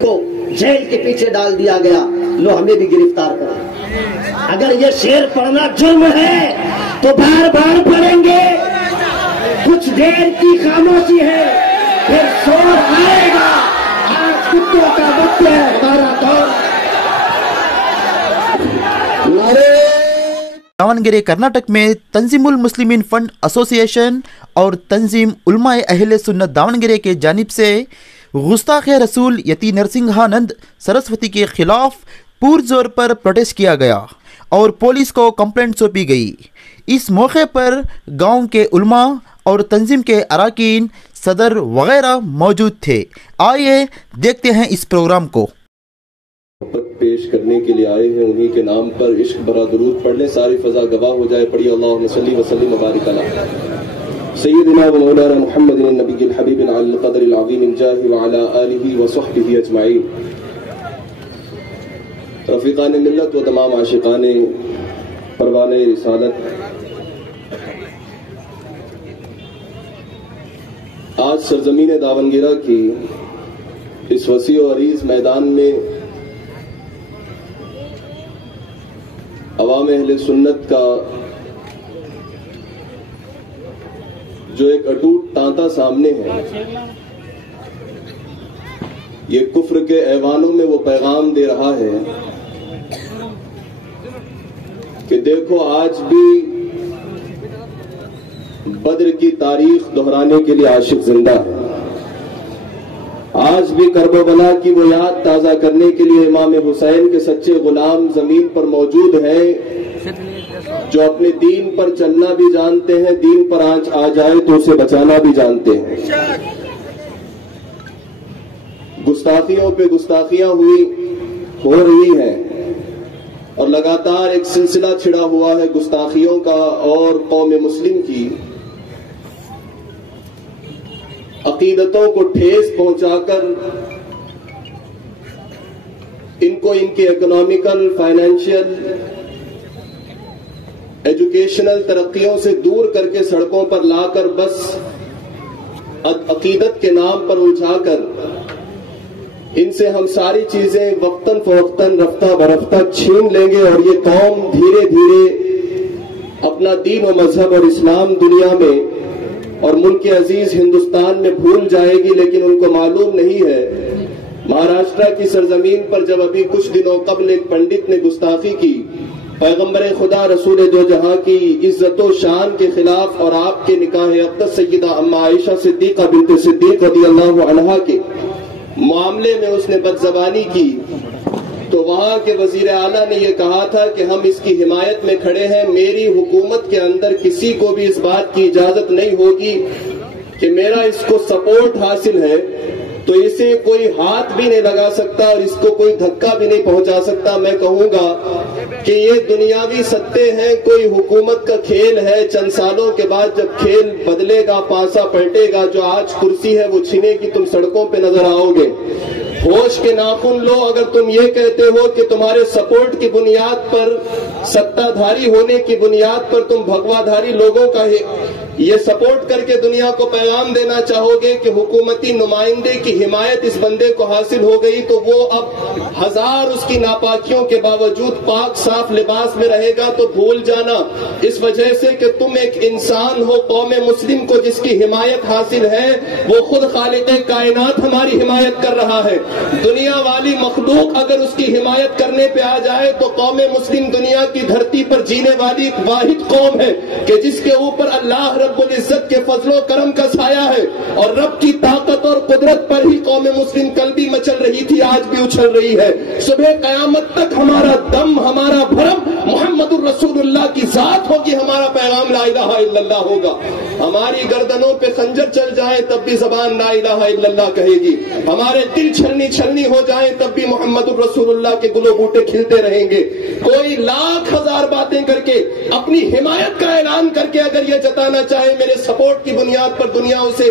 کو جیل کے پیچھے ڈال دیا گیا، لو ہمیں بھی گرفتار کرو۔ اگر یہ شعر پڑھنا جرم ہے تو بار بار پڑھیں گے، کچھ دیر کی خاموشی ہے پھر شور آئے گا۔ آج کتوں کا وقت ہے، ہمارا دور۔ داونگیرے کرناٹک میں تنظیم المسلمین فنڈ ایسوسی ایشن اور تنظیم علماء اہل سنت داونگیرے کے جانب سے گستاخ رسول یتی نرسنگھانند سرسوتی کے خلاف پرزور پر پروٹیسٹ کیا گیا اور پولیس کو کمپلینٹ سونپی گئی۔ اس موقع پر گاؤں کے علماء اور تنظیم کے اراکین، صدر وغیرہ موجود تھے۔ آئیے دیکھتے ہیں اس پروگرام کو۔ پیش کرنے کے لیے آئے ہیں، انہی کے نام پر عشق بھرا درود پڑھ لیں، ساری فضا گواہ ہو جائے۔ پڑھیے اللہم صلی وسلم وبارک علی سیدنا و مولانا محمد النبی الحبیب العلی القدر العظیم الجاہ وعلی آلہ وصحبہ اجمعین۔ رفیقان ملت و تمام عاشقان پروان رسالت، آج سرزمین داونگیرہ کی اس وسیع و عریض میدان میں عوام اہل سنت کا جو ایک اٹوٹ تانتا سامنے ہے، یہ کفر کے ایوانوں میں وہ پیغام دے رہا ہے کہ دیکھو آج بھی بدر کی تاریخ دہرانے کے لیے عاشق زندہ ہے، آج بھی کرب و بلا کی وہ یاد تازہ کرنے کے لیے امام حسین کے سچے غلام زمین پر موجود ہیں، جو اپنے دین پر چلنا بھی جانتے ہیں، دین پر آنچ آ جائے تو اسے بچانا بھی جانتے ہیں۔ گستاخیوں پہ گستاخیاں ہو رہی ہیں اور لگاتار ایک سلسلہ چھڑا ہوا ہے گستاخیوں کا اور قوم مسلم کی عقیدتوں کو ٹھیس پہنچا کر ان کو ان کے اکنامیکل، فائنینشیل، ایجوکیشنل ترقیوں سے دور کر کے سڑکوں پر لا کر بس عقیدت کے نام پر الجھا کر ان سے ہم ساری چیزیں وقتاً فوقتاً رفتہ برفتہ چھین لیں گے، اور یہ قوم دھیرے دھیرے اپنا دین و مذہب اور اسلام دنیا میں اور ملک عزیز ہندوستان میں بھول جائے گی۔ لیکن ان کو معلوم نہیں ہے، مہاراشٹرا کی سرزمین پر جب ابھی کچھ دنوں قبل ایک پنڈت نے گستاخی کی پیغمبر خدا رسول دو جہاں کی عزت و شان کے خلاف اور آپ کے نکاح اقدس سیدہ اما عائشہ صدیقہ بنت صدیق رضی اللہ عنہا کے معاملے میں اس نے بدزبانی کی، تو وہاں کے وزیر اعلیٰ نے یہ کہا تھا کہ ہم اس کی حمایت میں کھڑے ہیں، میری حکومت کے اندر کسی کو بھی اس بات کی اجازت نہیں ہوگی کہ میرا اس کو سپورٹ حاصل ہے تو اسے کوئی ہاتھ بھی نہیں لگا سکتا اور اس کو کوئی دھکا بھی نہیں پہنچا سکتا۔ میں کہوں گا کہ یہ دنیاوی ستے ہیں، کوئی حکومت کا کھیل ہے، چند سالوں کے بعد جب کھیل بدلے گا، پانسا پلٹے گا، جو آج کرسی ہے وہ چھنے گی، تم سڑکوں پہ نظر آؤ گے۔ ہوش کے ناخن لو اگر تم یہ کہتے ہو کہ تمہارے سپورٹ کی بنیاد پر، ستا دھاری ہونے کی بنیاد پر تم بھگوا دھاری لوگوں کا یہ سپورٹ کر کے دنیا کو پیغام دینا چاہو گے کہ حکومتی نمائندے کی حمایت اس بندے کو حاصل ہو گئی تو وہ اب ہزار اس کی ناپاکیوں کے باوجود پاک صاف لباس میں رہے گا، تو بھول جانا اس وجہ سے کہ تم ایک انسان ہو۔ قوم مسلم کو جس کی حمایت حاصل ہے وہ خود خالق کائنات ہماری حمایت کر رہا ہے۔ دنیا والی مخلوق اگر اس کی حمایت کرنے پہ آ جائے تو قوم مسلم دنیا کی دھرتی پر جینے والی ایک واحد قوم ہے کہ جس کے اوپر اللہ رب العزت کے فضل و کرم کا سایہ ہے، اور رب کی طاقت اور قدرت پر ہی قوم مسلم کل بھی مچل رہی تھی، آج بھی اچھل رہی ہے۔ صبح قیامت تک ہمارا دم، ہمارا بھرم محمد الرسول اللہ کی ذات ہوگی، ہمارا پیغام لا الہ الا اللہ ہوگا۔ ہماری گردنوں پہ خنجر چل جائے تب بھی زبان لا الہ الا اللہ کہے گی، ہمارے دل چھلنی ہو جائیں تب بھی محمد الرسول اللہ کے گل و بوٹے کھلتے رہیں گے۔ کوئی لاکھ ہزار باتیں کر کے اپنی حمایت کا اعلان کر کے اگر یہ جتانا چاہے میرے سپورٹ کی بنیاد پر دنیا اسے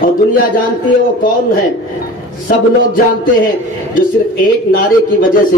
اور دنیا جانتی ہے وہ کون ہے. سب لوگ جانتے ہیں جو صرف ایک نعرے کی وجہ سے،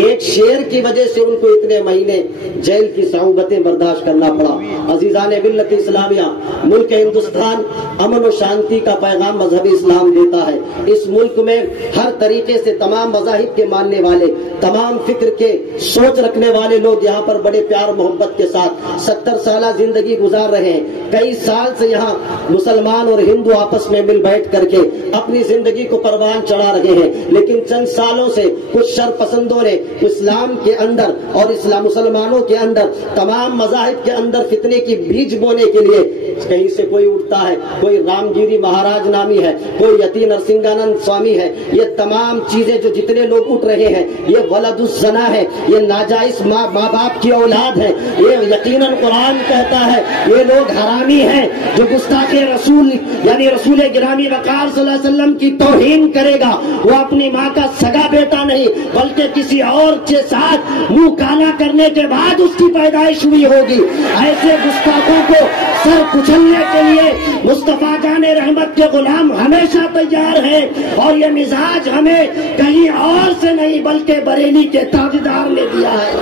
ایک شعر کی وجہ سے ان کو اتنے مہینے جیل کی صعوبتیں برداشت کرنا پڑا. عزیزان ملت اسلامیہ، ملک ہندوستان امن و شانتی کا پیغام مذہب اسلام دیتا ہے. اس ملک میں ہر طریقے سے تمام مذاہب کے ماننے والے، تمام فکر کے سوچ رکھنے والے لوگ یہاں پر بڑے پیار محبت کے ساتھ 70 سالہ زندگی گزار رہے ہیں. کئی سال سے یہاں مسلمان اور ہندو آپس میں مل بیٹھ کر کے اپنی زندگی کو پروان چڑھا رہے ہیں. لیکن چند سالوں سے کچھ شر پسندوں نے اسلام کے اندر اور اسلام مسلمانوں کے اندر تمام مذاہب کے اندر فتنے کی بیج بونے کے لیے کہیں سے کوئی اٹھتا ہے، کوئی رام گیری مہاراج نامی ہے، کوئی یتی نرسنگانند سوامی ہے. یہ تمام چیزیں جو جتنے لوگ اٹھ رہے ہیں یہ ولد الزنا ہے، یہ ناجائز ماں باپ کی اولاد ہے. یہ یقیناً قرآن کہتا ہے یہ لوگ حرامی ہیں. جو گستاخ رسول یعنی رسول گرامی وقار صلی اللہ علیہ وسلم کی توہین کرے گا وہ اپنی ماں کا سگا بیٹا نہیں بلکہ کسی اور کے ساتھ منہ کالا کرنے کے بعد اس کی پیدائش ہوئی ہوگی. ایسے گستاخوں کو سر کچلنے کے لیے مصطفیٰ جان رحمت کے غلام ہمیشہ تیار ہیں. اور یہ مزاج ہمیں کہیں اور سے نہیں بلکہ بریلی کے تاجدار نے دیا ہے.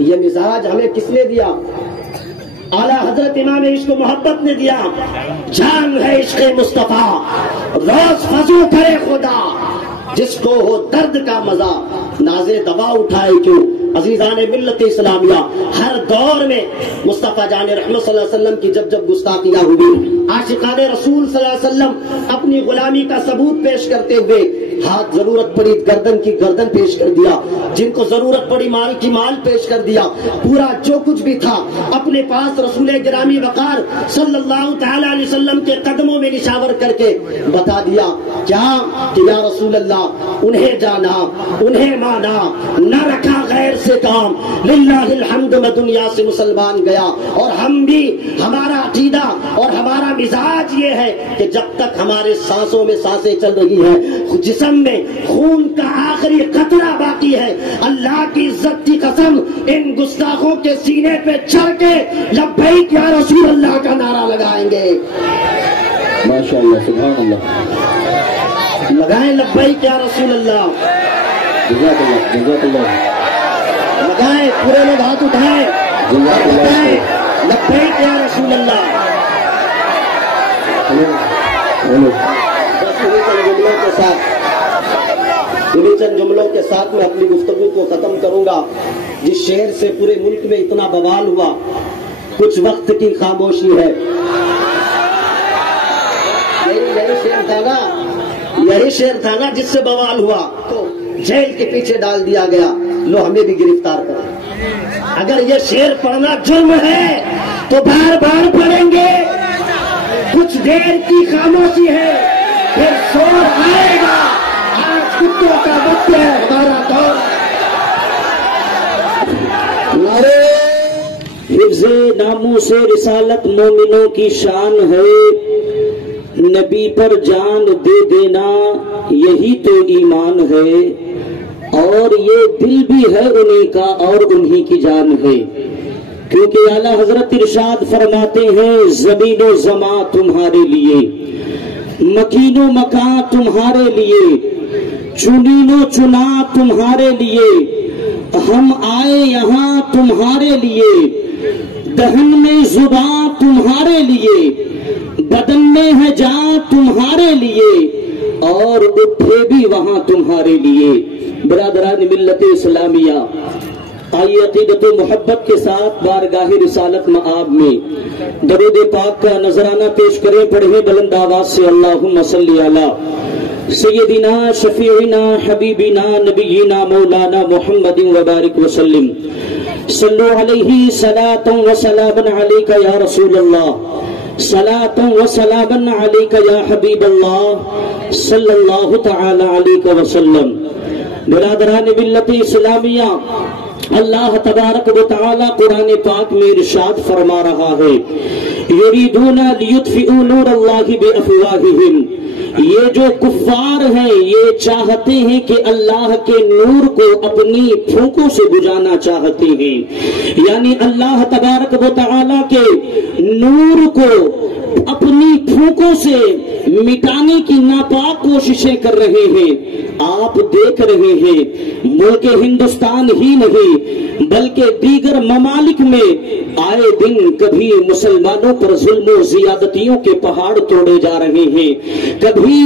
یہ مزاج ہمیں کس نے دیا؟ اعلیٰ حضرت امام عشق و محبت نے دیا. جان ہے عشق مصطفیٰ روز فضو کرے خدا، جس کو ہو درد کا مزہ نازے دوا اٹھائے کیوں. عزیزان ملت اسلامیہ، ہر دور میں مصطفیٰ جان رحمت صلی اللہ علیہ وسلم کی جب گستاخیاں ہوئی، عاشقان رسول صلی اللہ علیہ وسلم اپنی غلامی کا ثبوت پیش کرتے ہوئے ہاتھ ضرورت پڑی گردن کی گردن پیش کر دیا، جن کو ضرورت پڑی مال کی مال پیش کر دیا. پورا جو کچھ بھی تھا اپنے پاس رسول گرامی وقار صلی اللہ تعالی علیہ وسلم کے قدموں میں نشاور کر کے بتا دیا. کیا کہ یا رسول اللہ، انہیں جانا، انہیں مانا، نہ رکھا غیر سے کام. للہ الحمد میں دنیا سے مسلمان گیا. اور ہم بھی، ہمارا عقیدہ اور ہمارا مزاج یہ ہے کہ جب تک ہمارے سانسوں میں سانسیں چل رہی ہیں، جسم میں خون کا آخری قطرہ باقی ہے، اللہ کی عزت کی قسم ان گستاخوں کے سینے پہ چڑھ کے لبیک یا رسول اللہ کا نعرہ لگائیں گے. ماشاءاللہ، سبحان اللہ. لگائیں لبیک یا رسول اللہ. جزاک اللہ، جزاک اللہ. لگائیں، پورے لوگ ہاتھ اٹھائیں، لگائیں لبیک یا رسول اللہ. انہیں چند جملوں کے ساتھ میں اپنی گفتگو کو ختم کروں گا. جس شعر سے پورے ملک میں اتنا بوال ہوا، کچھ وقت کی خاموشی ہے. یہی شعر تھا نا، یہی شعر تھا نا جس سے بوال ہوا. تو جیل کے پیچھے ڈال دیا گیا، لو ہمیں بھی گرفتار کریں. اگر یہ شعر پڑھنا جرم ہے تو بار بار پڑھیں گے. کچھ دیر کی خاموشی ہے، پھر شور آئے گا. آج کتوں کا وقت ہے ہمارا دور. نعرے حفظ ناموس رسالت مومنوں کی شان ہے. نبی پر جان دے دینا یہی تو ایمان ہے. اور یہ دل بھی ہے انہی کا اور انہی کی جان ہے. کیونکہ اعلیٰ حضرت ارشاد فرماتے ہیں زمین و زمان تمہارے لیے، مکین و مکان تمہارے لیے، چنین و چنا تمہارے لیے. ہم آئے یہاں تمہارے لیے، دہن میں زباں تمہارے لیے، بدن میں ہے جان تمہارے لیے، اور اٹھے بھی وہاں تمہارے لیے. برادران ملت اسلامیہ، آئیے عقیدت و محبت کے ساتھ بارگاہ رسالت مآب میں درود پاک کا نذرانہ پیش کریں. پڑھیں بلند آواز سے اللہم صلی علی سیدنا شفیعنا حبیبنا نبینا مولانا محمد وبارک وسلم. صلو علیہ صلاۃ و سلام علیک یا رسول اللہ، صلاۃ و سلام علیک یا حبیب اللہ صلی اللہ تعالی علیہ وسلم. برادران ملت اسلامیہ، اللہ تبارک و تعالی قرآن پاک میں ارشاد فرما رہا ہے یریدون لیطفئوا نور اللہ بافواہہم یہ جو کفار ہیں یہ چاہتے ہیں کہ اللہ کے نور کو اپنی پھونکوں سے بجھانا چاہتے ہیں، یعنی اللہ تبارک و تعالی کے نور کو اپنی پھونکوں سے مٹانے کی ناپاک کوششیں کر رہے ہیں۔ آپ دیکھ رہے ہیں ملک ہندوستان ہی نہیں بلکہ دیگر ممالک میں آئے دن کبھی مسلمانوں پر ظلم و زیادتیوں کے پہاڑ توڑے جا رہے ہیں، کبھی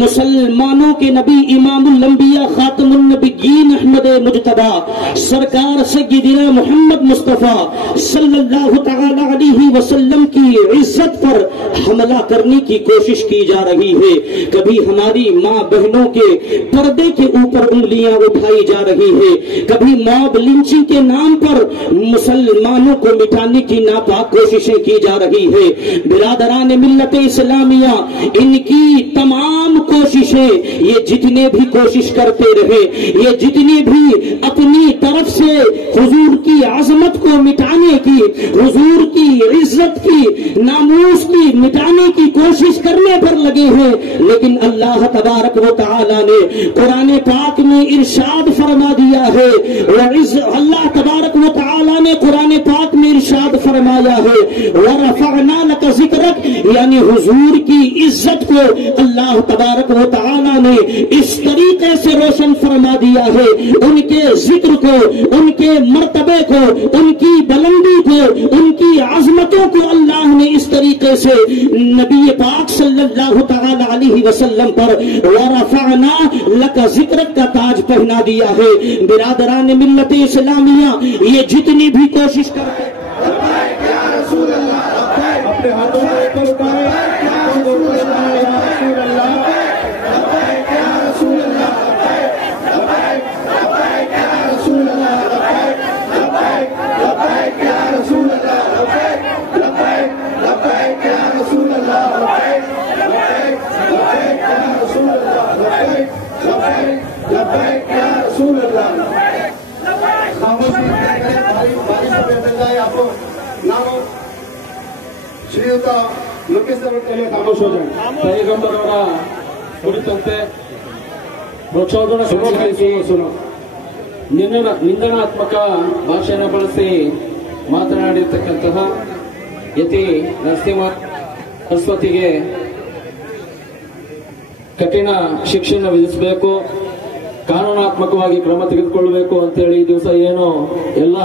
مسلمانوں کے نبی امام الانبیاء خاتم النبیین احمد مجتبی سرکار سیدنا محمد مصطفیٰ صلی اللہ تعالی علیہ وسلم کی عزت پر حملہ کرنے کی کوشش کی جا رہی ہے، کبھی ہماری ماں بہنوں کے پردے کے اوپر انگلیاں اٹھائی جا رہی ہے، کبھی موب لنچنگ کے نام پر مسلمانوں کو مٹانے کی ناپاک کوششیں کی جا رہی ہے۔ برادران ملت اسلامیہ، ان کی تمام کوششیں، یہ جتنے بھی کوشش کرتے رہے، یہ جتنے بھی اپنی طرف سے حضور کی عظمت کو مٹانے کی، حضور کی عزت کی، ناموس کی مٹانے کی کوشش کرنے پر لگے ہیں، لیکن اللہ تبارک و تعالی نے قرآن پاک میں ارشاد فرما دیا ہے، اللہ تبارک و تعالی نے قرآن پاک میں ارشاد فرمایا ہے وَرَفَعْنَا لَكَ ذِكْرَكَ، یعنی حضور کی عزت کو اللہ تبارک و تعالی نے اس طریقے سے روشن فرما دیا ہے، ان کے ذکر کو، ان کے مرتبے کو، ان کی بلندی کو، ان کی عظمتوں کو اللہ نے اس طریقے سے نبی پاک صلی اللہ تعالی علیہ وسلم پر وَرَفَعْنَا لَكَ ذِكْرَكَ کا تاج پہنا دیا ہے۔ برادران ملت اسلامیہ، یہ جتنی بھی کوشش کرتے ہیں اپنے ہاتھوں کو اوپر اٹھائیں، ಶ್ರೀಯುತ ಲೋಕೇಶ್ ಅವರು ಖಾಮೋಶ್ ಹೋ ಜಾಯ್। ಪೈಗಂಬರ್ ಅವರ ಕುರಿತಂತೆ ಪ್ರಚೋದನ ನಿಂದನಾತ್ಮಕ ಭಾಷೆನ ಬಳಸಿ ಮಾತನಾಡಿರ್ತಕ್ಕಂತಹ ಯತಿ ನರಸಿಂಹ ಸರಸ್ವತಿಗೆ ಕಠಿಣ ಶಿಕ್ಷೆಯನ್ನು ವಿಧಿಸಬೇಕು, ಕಾನೂನಾತ್ಮಕವಾಗಿ ಕ್ರಮ ತೆಗೆದುಕೊಳ್ಳಬೇಕು ಅಂತೇಳಿ ಈ ದಿವಸ ಏನು ಎಲ್ಲ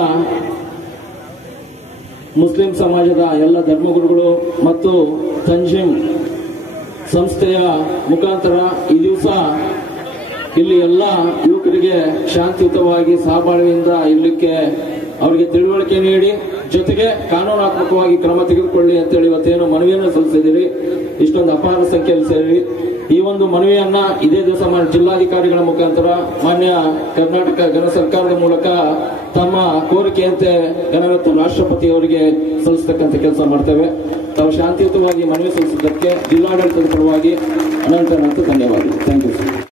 ಮುಸ್ಲಿಂ ಸಮಾಜದ ಎಲ್ಲ ಧರ್ಮಗುರುಗಳು ಮತ್ತು ತಂಜೀಮ್ ಸಂಸ್ಥೆಯ ಮುಖಾಂತರ ಈ ದಿವಸ ಇಲ್ಲಿ ಎಲ್ಲ ಯುವಕರಿಗೆ ಶಾಂತಿಯುತವಾಗಿ ಸಹಬಾಳ್ವೆಯಿಂದ ಇರಲಿಕ್ಕೆ ಅವರಿಗೆ ತಿಳುವಳಿಕೆ ನೀಡಿ ಜೊತೆಗೆ ಕಾನೂನಾತ್ಮಕವಾಗಿ ಕ್ರಮ ತೆಗೆದುಕೊಳ್ಳಿ ಅಂತೇಳಿ ಇವತ್ತೇನು ಮನವಿಯನ್ನು ಸಲ್ಲಿಸಿದಿರಿ, ಇಷ್ಟೊಂದು ಅಪಾರ ಸಂಖ್ಯೆಯಲ್ಲಿ ಸೇರಿ ಈ ಒಂದು ಮನವಿಯನ್ನ ಇದೇ ದಿವಸ ಜಿಲ್ಲಾಧಿಕಾರಿಗಳ ಮುಖಾಂತರ ಮಾನ್ಯ ಕರ್ನಾಟಕ ಘನ ಸರ್ಕಾರದ ಮೂಲಕ ತಮ್ಮ ಕೋರಿಕೆಯಂತೆ ಘನರತ್ನ ರಾಷ್ಟ್ರಪತಿ ಅವರಿಗೆ ಸಲ್ಲಿಸತಕ್ಕಂಥ ಕೆಲಸ ಮಾಡ್ತೇವೆ। ತಾವು ಶಾಂತಿಯುತವಾಗಿ ಮನವಿ ಸಲ್ಲಿಸಿದ್ದಕ್ಕೆ ಜಿಲ್ಲಾಡಳಿತದ ಪರವಾಗಿ ಅನಂತ ಧನ್ಯವಾದ। Thank you sir.